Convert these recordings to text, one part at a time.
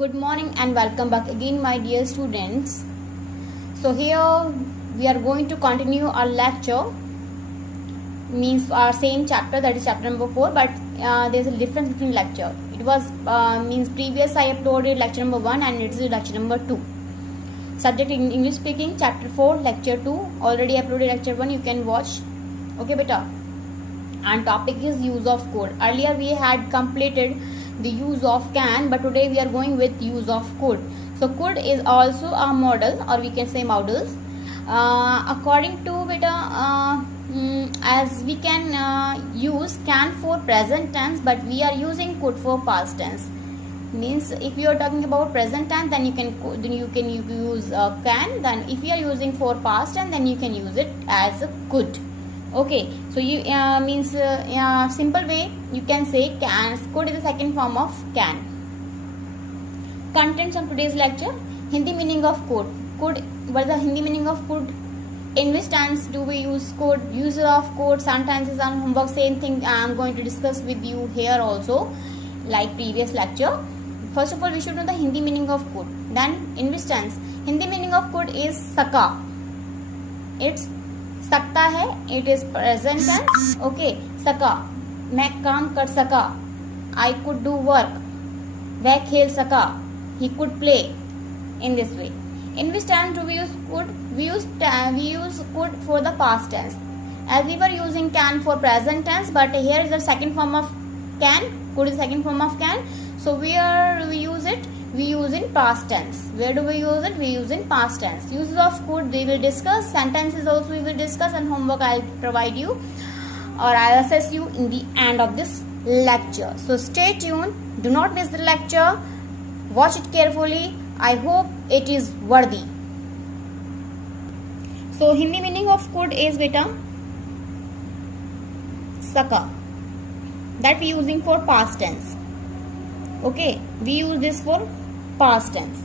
Good morning and welcome back again, my dear students. So here we are going to continue our lecture, means our same chapter, that is chapter number 4, but there is a difference between lecture. It was means previous I uploaded lecture number 1 and it is lecture number 2. Subject in English speaking, chapter 4, lecture 2. Already uploaded lecture 1, you can watch. Okay, beta. And topic is use of could. Earlier we had completed the use of can, but today we are going with use of could. So could is also a model, or we can say models. According to beta, as we can use can for present tense, but we are using could for past tense. Means if you are talking about present tense, then you can use can. Then if you are using for past tense, then you can use it as could. Okay, so you means simple way you can say can. Could is the second form of can. Contents of today's lecture: Hindi meaning of could. Could, what is the Hindi meaning of could? In which tense do we use could? Use of could, sentences and homework. Same thing I am going to discuss with you here also, like previous lecture. First of all, we should know the Hindi meaning of could. Then in which tense? Hindi meaning of could is saka. It's सकता है, it is present tense. Okay, सका, मैं काम कर सका. I could do work, वह खेल सका. He could play. In this way. In which tense do we use could? We use could for the past tense, as we were using can for present tense, but here is the second form of can. Could is the second form of can. So where we use it? We use in past tense. Where do we use it? We use in past tense. Uses of could we will discuss. Sentences also we will discuss, and homework I'll provide you, or I'll assess you in the end of this lecture. So stay tuned. Do not miss the lecture. Watch it carefully. I hope it is worthy. So Hindi meaning of could is beta saka. That we using for past tense. Okay, we use this for past tense.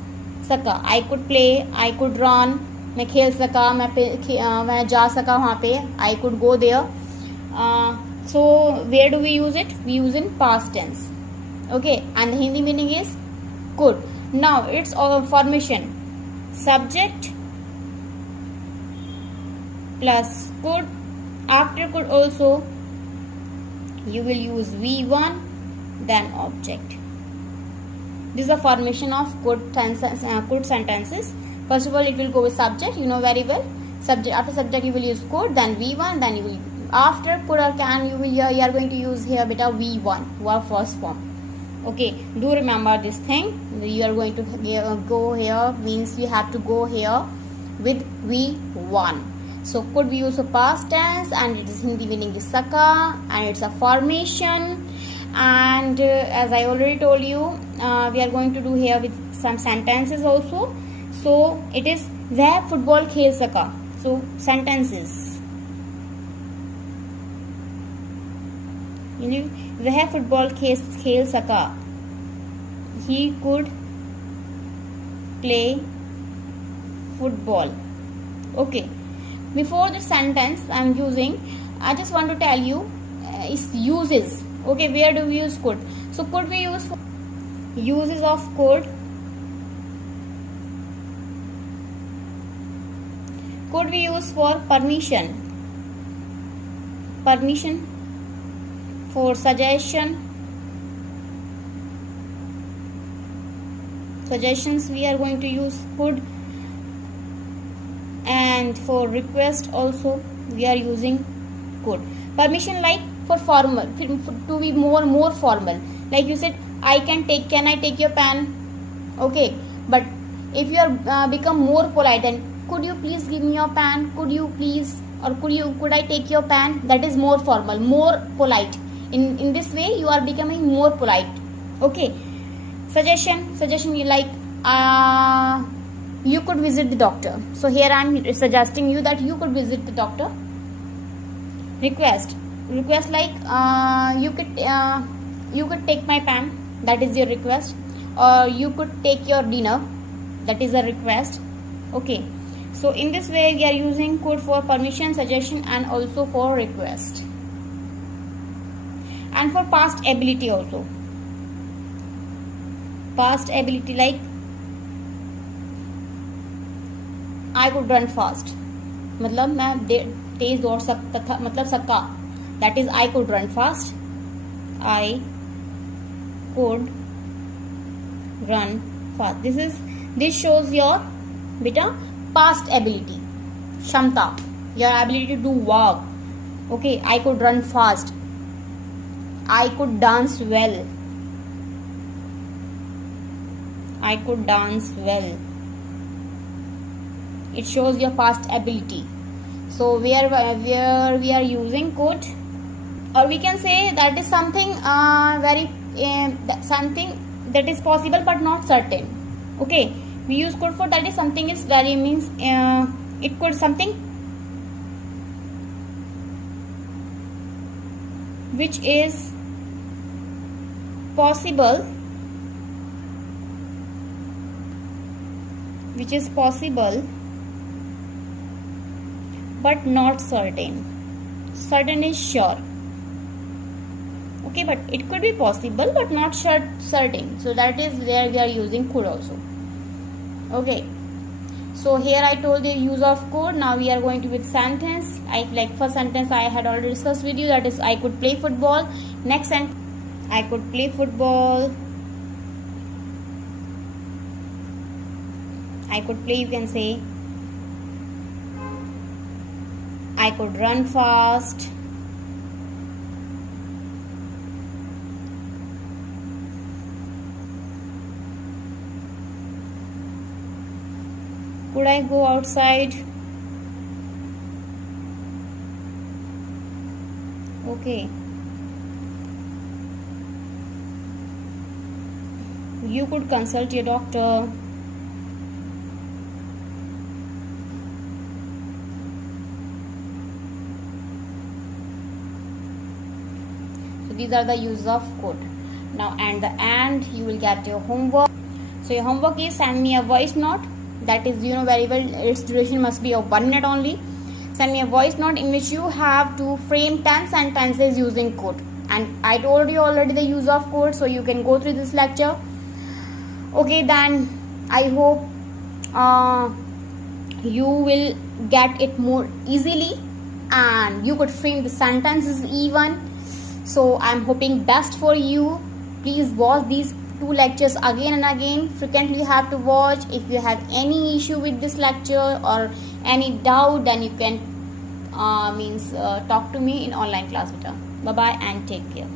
सका, I could play, I could run, मैं खेल सका, मैं जा सका वहाँ पे, I could go there. So where do we use it? We use in past tense. Okay, and the Hindi meaning is could. Now it's formation: subject plus could. After could also you will use V1, then object. This is the formation of could sentences. First of all, it will go with subject. You know very well. Subject, after subject you will use could, then V1, then you will, after could or can, you are going to use here beta V1, our first form. Okay, do remember this thing. You are going to go here, means you have to go here with V1. So could we use a past tense, and it is Hindi meaning is saka, and it's a formation. And as I already told you, we are going to do here with some sentences also. So it is वह football खेल सका. So sentences, वह football खेल सका. He could play football. Okay, before the sentence I am using, I just want to tell you its uses. Okay, where do we use could? So could we use for uses of could? Could we use for permission? Permission. For suggestion. Suggestions we are going to use could. And for request also we are using could. Permission, like for formal, to be more formal, like you said, can I take your pen? Okay, but if you are become more polite, then could you please give me your pen? Could you please, or could I take your pen? That is more formal, more polite. In this way you are becoming more polite. Okay, suggestion you like, you could visit the doctor. So here I am suggesting you that you could visit the doctor. Request like, you could take my pen. That is your request. Or you could take your dinner. That is a request. Okay, so in this way we are using could for permission, suggestion, and also for request. and for past ability also. past ability like I could run fast, मतलब मैं तेज दौड़ सकता था, मतलब सकता, that is I could run fast. I could run fast. This shows your beta past ability, क्षमता, your ability to do work. Okay, I could run fast. I could dance well. I could dance well. It shows your past ability. So where we are using could, or we can say that is something something that is possible but not certain. Okay, we use could for that is something is very means it could something which is possible, but not certain. Certain is sure. Okay, but it could be possible but not certain. So that is where we are using could also. Okay, so here I told the use of could. Now we are going to with sentence. Like first sentence I had already discussed with you, that is I could play football. Next sentence, I could play football. I could play, you can say I could run fast. Could I go outside? Okay. You could consult your doctor. So these are the uses of could. Now at the end you will get your homework. So your homework is send me a voice note. That is, you know very well, its duration must be of 1 minute only. Send me a voice note in which you have to frame 10 sentences using could. And I told you already the use of could, so you can go through this lecture. Okay, then I hope you will get it more easily and you could frame the sentences even. So I'm hoping best for you. Please watch these 2 lectures again and again. Frequently have to watch. If you have any issue with this lecture or any doubt, then you can talk to me in online class beta. Bye bye and take care.